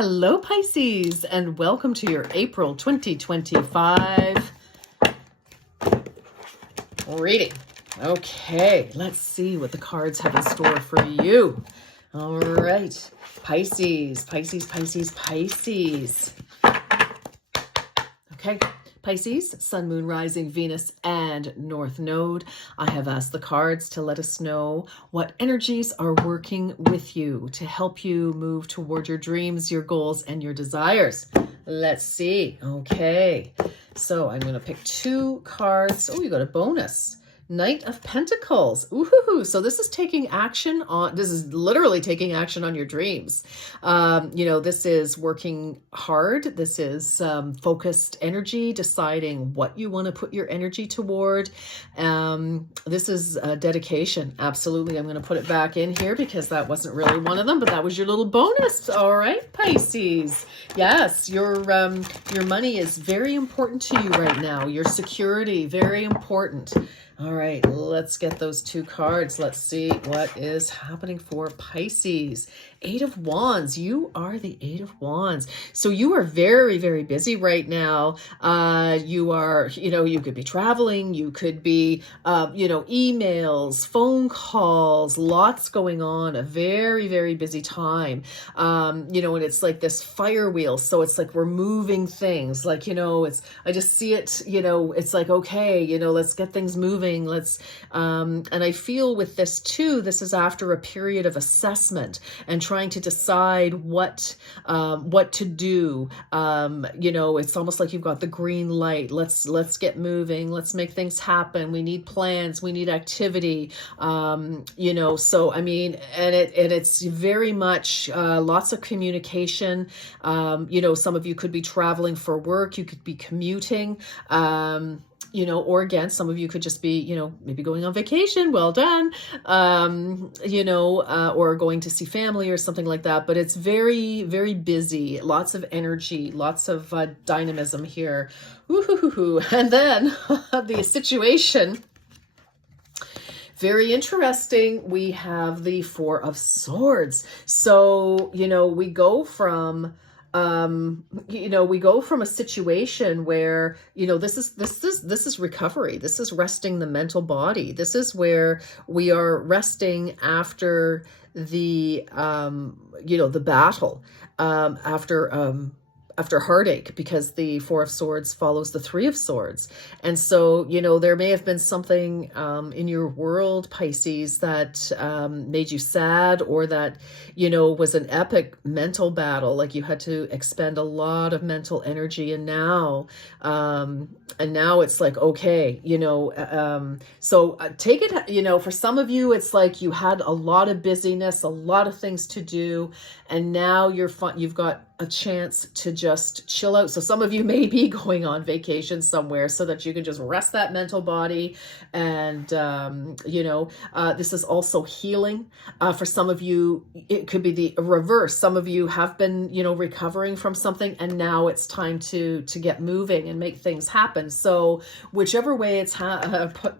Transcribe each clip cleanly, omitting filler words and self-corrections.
Hello, Pisces, and welcome to your April 2025 reading. Okay, let's see what the cards have in store for you. All right, Pisces, Pisces, Pisces, Pisces. Okay, Pisces, Sun, Moon, Rising, Venus, and North Node. I have asked the cards to let us know what energies are working with you to help you move toward your dreams, your goals, and your desires. Let's see. Okay, so I'm going to pick two cards. Oh, you got a bonus. Knight of Pentacles. Ooh, so this is taking action on, this is literally taking action on your dreams. This is working hard. This is focused energy, deciding what you want to put your energy toward. This is dedication. Absolutely. I'm going to put it back in here because that wasn't really one of them, but that was your little bonus. All right, Pisces. Yes, your money is very important to you right now. Your security, very important. All right, let's get those two cards. Let's see what is happening for Pisces. Eight of Wands. You are the Eight of Wands. So you are very, very busy right now. You are, you could be traveling. You could be, emails, phone calls, lots going on. A very, very busy time. And it's like this fire wheel. So it's like we're moving things. Like, I just see it, it's like, okay, let's get things moving. And I feel with this too, this is after a period of assessment and trying to decide what to do. It's almost like you've got the green light. Let's get moving. Let's make things happen. We need plans. We need activity. So I mean, and it's very much lots of communication. Some of you could be traveling for work. You could be commuting. Or again, some of you could just be, maybe going on vacation. Well done. Or going to see family or something like that. But it's very, very busy. Lots of energy, lots of dynamism here. Ooh, and then the situation. Very interesting. We have the Four of Swords. So, we go from a situation where, this is recovery. This is resting the mental body. This is where we are resting after the battle, after heartache, because the Four of Swords follows the Three of Swords. And so, there may have been something in your world, Pisces, that made you sad, or that, was an epic mental battle. Like you had to expend a lot of mental energy. And now it's like, okay, so take it, for some of you, it's like you had a lot of busyness, a lot of things to do. And now you've got a chance to just chill out. So some of you may be going on vacation somewhere so that you can just rest that mental body. And, this is also healing. For some of you, it could be the reverse. Some of you have been, recovering from something, and now it's time to get moving and make things happen. So whichever way it's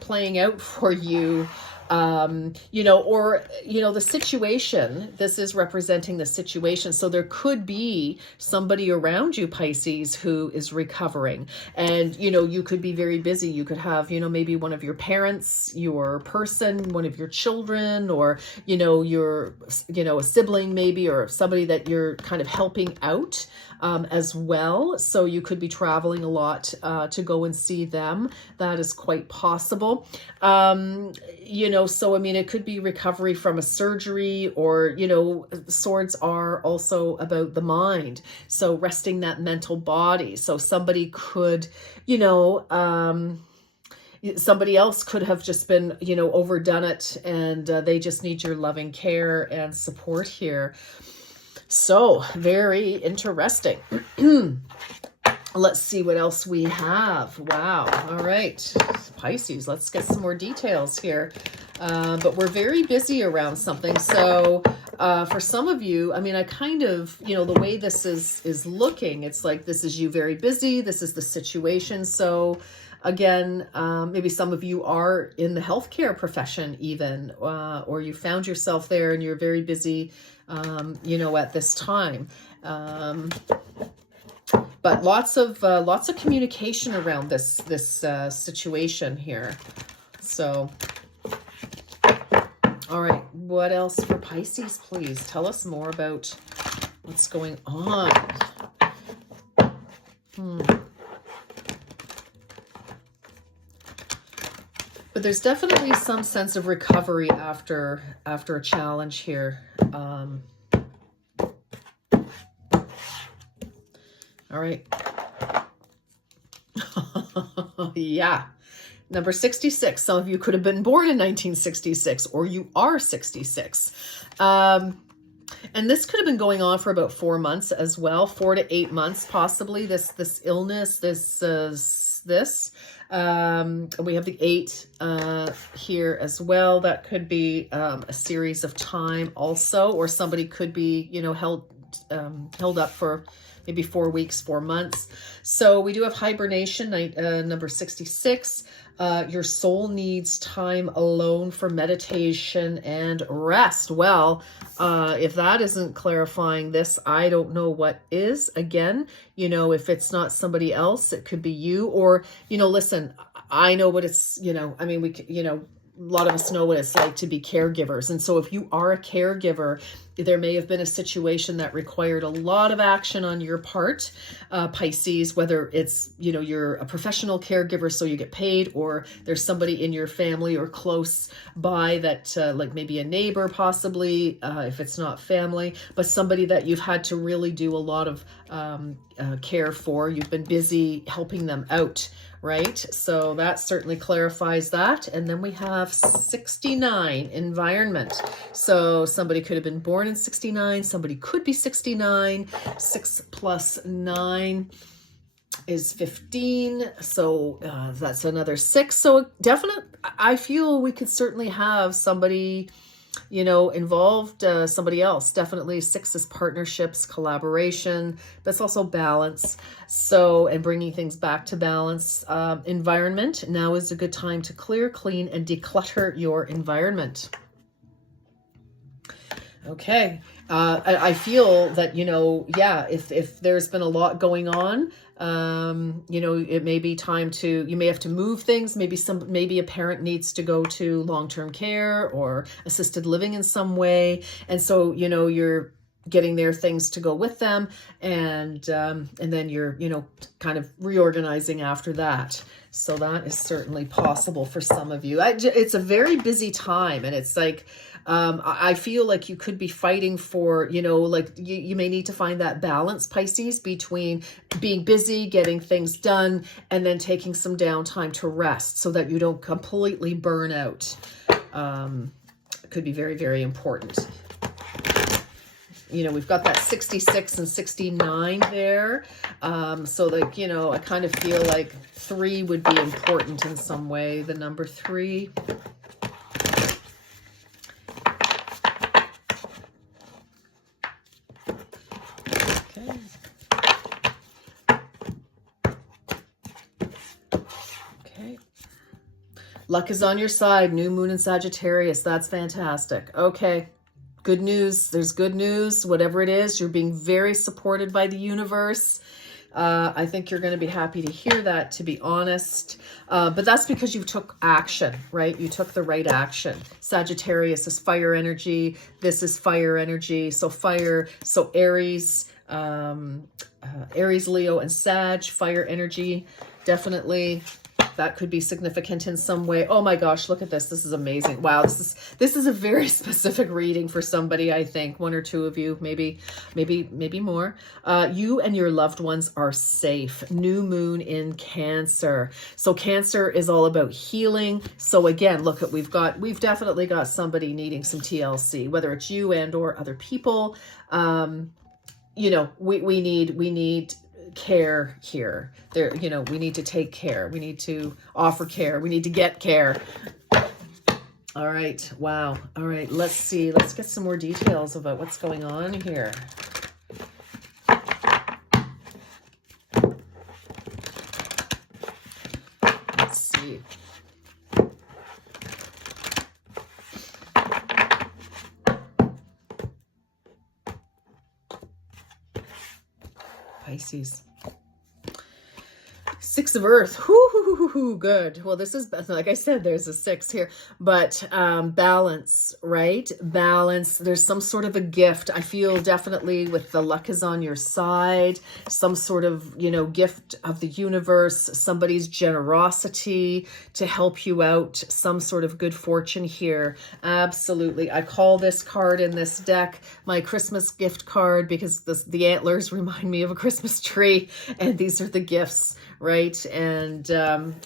playing out for you, the situation, this is representing the situation. So there could be somebody around you, Pisces, who is recovering, and, you could be very busy. You could have, maybe one of your parents, your person, one of your children, or, your, a sibling maybe, or somebody that you're kind of helping out, as well. So you could be traveling a lot, to go and see them. That is quite possible. So, I mean, it could be recovery from a surgery, or, swords are also about the mind. So resting that mental body. So somebody could, somebody else could have just been, overdone it, and they just need your loving care and support here. So very interesting. Let's see what else we have. Wow. All right, Pisces, let's get some more details here. But we're very busy around something. So for some of you, I mean, I kind of, the way this is looking, it's like this is you very busy. This is the situation. So again, maybe some of you are in the healthcare profession even, or you found yourself there and you're very busy, at this time. But lots of communication around this situation here. So, all right, what else for Pisces, please? Tell us more about what's going on. But there's definitely some sense of recovery after a challenge here. All right. Yeah. Number 66. Some of you could have been born in 1966, or you are 66. And this could have been going on for about 4 months as well, 4 to 8 months, possibly. This illness, this. We have the 8 here as well. That could be a series of time also, or somebody could be, you know, held up for maybe 4 weeks, 4 months. So we do have hibernation, number 66. Your soul needs time alone for meditation and rest. Well, if that isn't clarifying this, I don't know what is. Again, you know, if it's not somebody else, it could be you. Or, you know, listen, I know what it's, you know, I mean, a lot of us know what it's like to be caregivers. And so if you are a caregiver, there may have been a situation that required a lot of action on your part, Pisces, whether it's, you know, you're a professional caregiver, so you get paid, or there's somebody in your family or close by that, like maybe a neighbor, possibly, if it's not family, but somebody that you've had to really do a lot of care for. You've been busy helping them out. Right? So that certainly clarifies that. And then we have 69, environment. So somebody could have been born in 69. Somebody could be 69. 6 plus 9 is 15. So that's another 6. So definitely, I feel we could certainly have somebody, you know, involved, somebody else. Definitely 6 is partnerships, collaboration, but it's also balance. So, and bringing things back to balance. Environment, now is a good time to clear, clean, and declutter your environment. Okay. I feel that, you know, yeah, if there's been a lot going on, you know, it may be time to, you may have to move things. Maybe a parent needs to go to long-term care or assisted living in some way. And so, you know, you're getting their things to go with them. And then you're, you know, kind of reorganizing after that. So that is certainly possible for some of you. It's a very busy time, and it's like, I feel like you could be fighting for, you know, like you may need to find that balance, Pisces, between being busy, getting things done, and then taking some downtime to rest so that you don't completely burn out. It could be very, very important. You know, we've got that 66 and 69 there. So like, you know, I kind of feel like 3 would be important in some way. The number 3. Okay. Okay. Luck is on your side. New moon in Sagittarius. That's fantastic. Okay. Good news. There's good news. Whatever it is, you're being very supported by the universe. I think you're going to be happy to hear that, to be honest. But that's because you took action, right? You took the right action. Sagittarius is fire energy. This is fire energy. So fire, so Aries, Leo, and Sag, fire energy, definitely. That could be significant in some way. Oh my gosh, look at this. This is amazing. Wow, this is a very specific reading for somebody, I think. 1 or 2 of you, maybe more. You and your loved ones are safe. New moon in Cancer. So Cancer is all about healing. So again, look at, we've definitely got somebody needing some TLC, whether it's you and or other people. You know, we need care here. There, you know, we need to take care. We need to offer care. We need to get care. All right. Wow. All right. Let's see. Let's get some more details about what's going on here. Let's see. Pisces. Six of Earth. Whoo, good. Well, this is, like I said, there's a 6 here, but balance, right? Balance. There's some sort of a gift. I feel definitely with the luck is on your side, some sort of, gift of the universe, somebody's generosity to help you out, some sort of good fortune here. Absolutely. I call this card in this deck my Christmas gift card because the antlers remind me of a Christmas tree, and these are the gifts. Right. And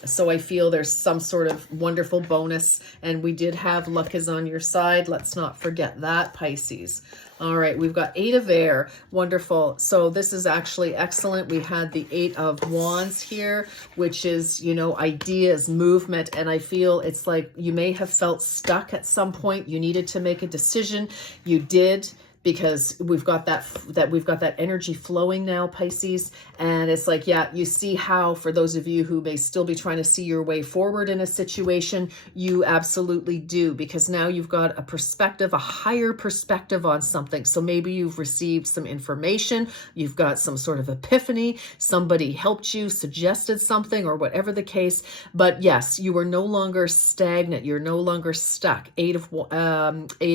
so I feel there's some sort of wonderful bonus, and we did have luck is on your side. Let's not forget that, Pisces. All right. We've got 8 of air. Wonderful. So this is actually excellent. We had the 8 of wands here, which is, ideas, movement. And I feel it's like you may have felt stuck at some point. You needed to make a decision. You did, because we've got that energy flowing now, Pisces. And it's like, yeah, you see how, for those of you who may still be trying to see your way forward in a situation, you absolutely do, because now you've got a perspective, a higher perspective on something. So maybe you've received some information, you've got some sort of epiphany, somebody helped you, suggested something, or whatever the case. But yes, you are no longer stagnant. You're no longer stuck. 8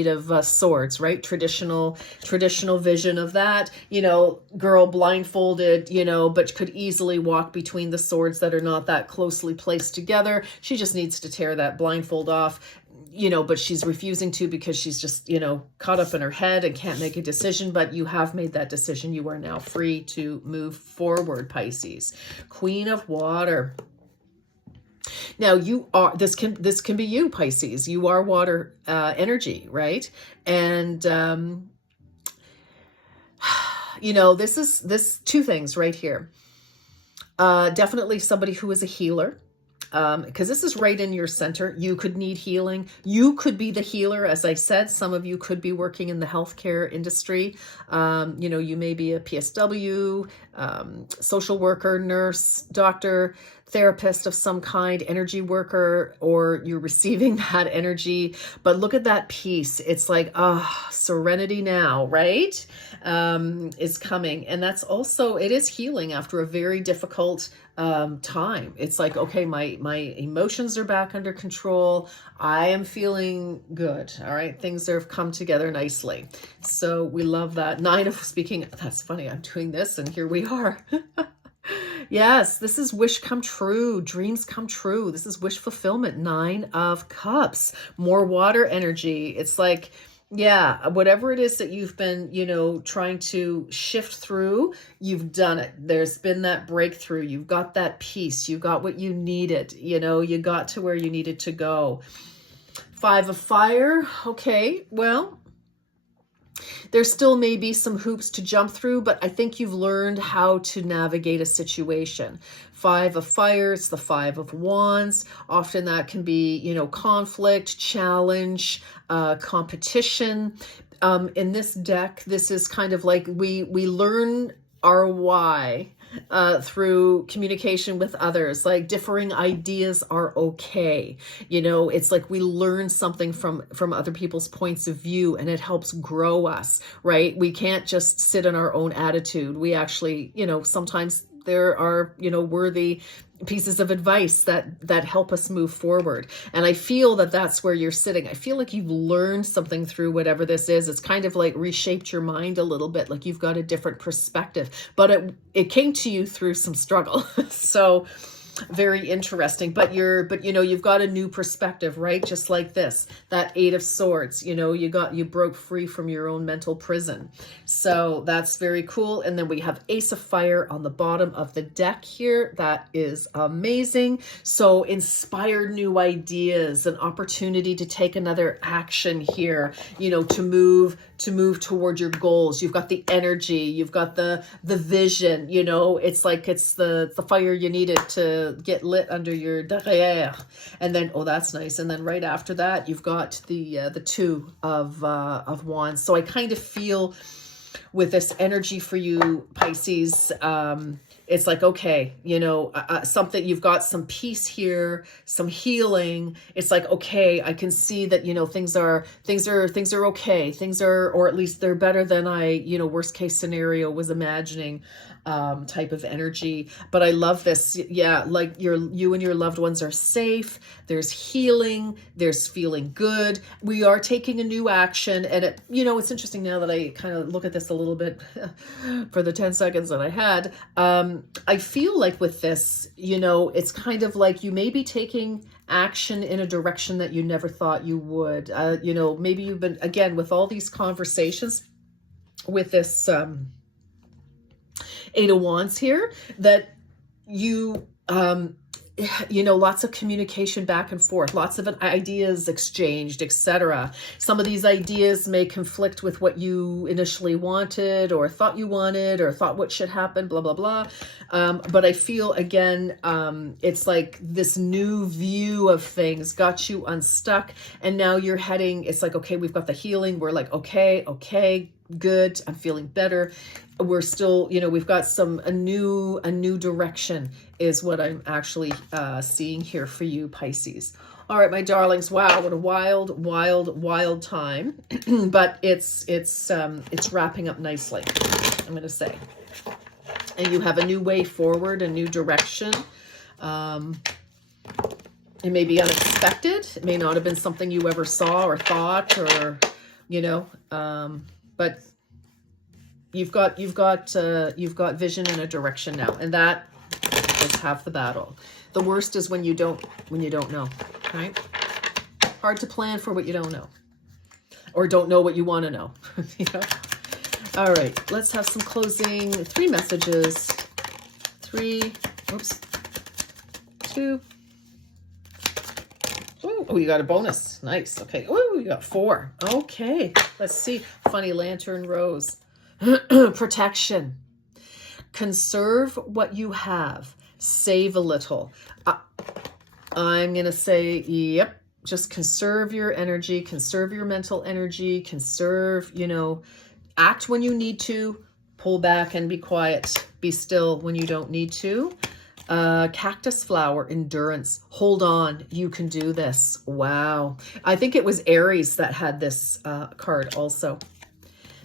of swords, right? Traditional vision of that, girl blindfolded, but could easily walk between the swords that are not that closely placed together. She just needs to tear that blindfold off, but she's refusing to because she's just, caught up in her head and can't make a decision. But you have made that decision. You are now free to move forward, Pisces. Queen of Water. Now you are, this can be you, Pisces. You are water energy, right? And, this 2 things right here. Definitely somebody who is a healer, because this is right in your center. You could need healing. You could be the healer. As I said, some of you could be working in the healthcare industry. You may be a PSW, social worker, nurse, doctor, therapist of some kind, energy worker, or you're receiving that energy. But look at that peace. It's like, serenity now, right? Is coming. And that's also, it is healing after a very difficult time. It's like, okay, my emotions are back under control. I am feeling good. All right. Things have come together nicely. So we love that. 9 of speaking. That's funny. I'm doing this and here we are. Yes, this is wish come true, dreams come true. This is wish fulfillment. 9 of Cups, more water energy. It's like, yeah, whatever it is that you've been, trying to shift through, you've done it. There's been that breakthrough. You've got that peace. You got what you needed. You got to where you needed to go. 5 of Fire. Okay, well, there still may be some hoops to jump through, but I think you've learned how to navigate a situation. 5 of Fire, it's the 5 of Wands. Often that can be, conflict, challenge, competition. In this deck, this is kind of like we learn our why through communication with others. Like differing ideas are okay. It's like we learn something from other people's points of view, and it helps grow us, right? We can't just sit in our own attitude. We actually, sometimes there are, worthy pieces of advice that help us move forward. And I feel that that's where you're sitting. I feel like you've learned something through whatever this is. It's kind of like reshaped your mind a little bit, like you've got a different perspective, but it came to you through some struggle. So very interesting, but you've got a new perspective, right? Just like this, that 8 of Swords, you broke free from your own mental prison. So that's very cool. And then we have Ace of Fire on the bottom of the deck here. That is amazing. So inspired new ideas, an opportunity to take another action here, to move toward your goals. You've got the energy, you've got the vision, it's like it's the fire you needed to get lit under your derrière. And then, that's nice. And then right after that, you've got the 2 of Wands. So I kind of feel with this energy for you, Pisces, it's like, okay, you know, something, you've got some peace here, some healing. It's like, okay, I can see that, you know, things are okay. Things are, or at least they're better than I, you know, worst case scenario was imagining, type of energy. But I love this. Yeah. Like you and your loved ones are safe. There's healing. There's feeling good. We are taking a new action. And it, you know, it's interesting now that I kind of look at this a little bit for the 10 seconds that I had. I feel like with this, you know, it's kind of like you may be taking action in a direction that you never thought you would. You know, maybe you've been, again, with all these conversations with this, Eight of Wands here, that you, you know, lots of communication back and forth, lots of ideas exchanged, etc. Some of these ideas may conflict with what you initially wanted or thought you wanted or thought what should happen, blah, blah, blah. But I feel, again, it's like this new view of things got you unstuck. And now you're heading, it's like, okay, we've got the healing. We're like, okay, good. I'm feeling better. We're still, you know, we've got a new direction is what I'm actually seeing here for you, Pisces. All right, my darlings. Wow, what a wild time. But it's wrapping up nicely, I'm going to say. And you have a new way forward, a new direction. It may be unexpected. It may not have been something you ever saw or thought, or, you know, but you've got vision and a direction now, and that is half the battle. The worst is when you don't know, right? Hard to plan for what you don't know, or don't know what you want to know. You know? All right, let's have some closing 3 messages. 3, oops, 2. Ooh, oh, you got a bonus. Nice. Okay. Oh, you got 4. Okay. Let's see. Funny lantern rose. Protection. Conserve what you have. Save a little. I'm going to say, yep. Just conserve your energy. Conserve your mental energy. Conserve, you know, act when you need to. Pull back and be quiet. Be still when you don't need to. Cactus flower, endurance. Hold on. You can do this. Wow. I think it was Aries that had this card also.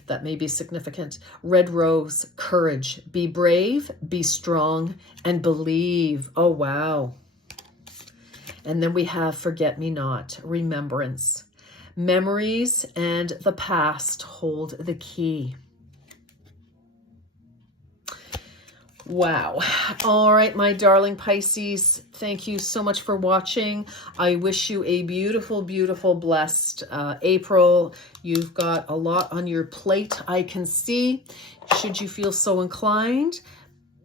That may be significant. Red rose, courage. Be brave, be strong, and believe. Oh, wow. And then we have forget me not, remembrance. Memories and the past hold the key. Wow. All right, my darling Pisces, thank you so much for watching. I wish you a beautiful, beautiful, blessed April. You've got a lot on your plate, I can see. Should you feel so inclined,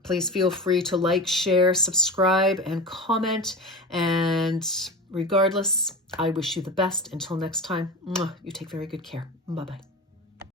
please feel free to like, share, subscribe, and comment. And regardless, I wish you the best. Until next time, you take very good care. Bye-bye.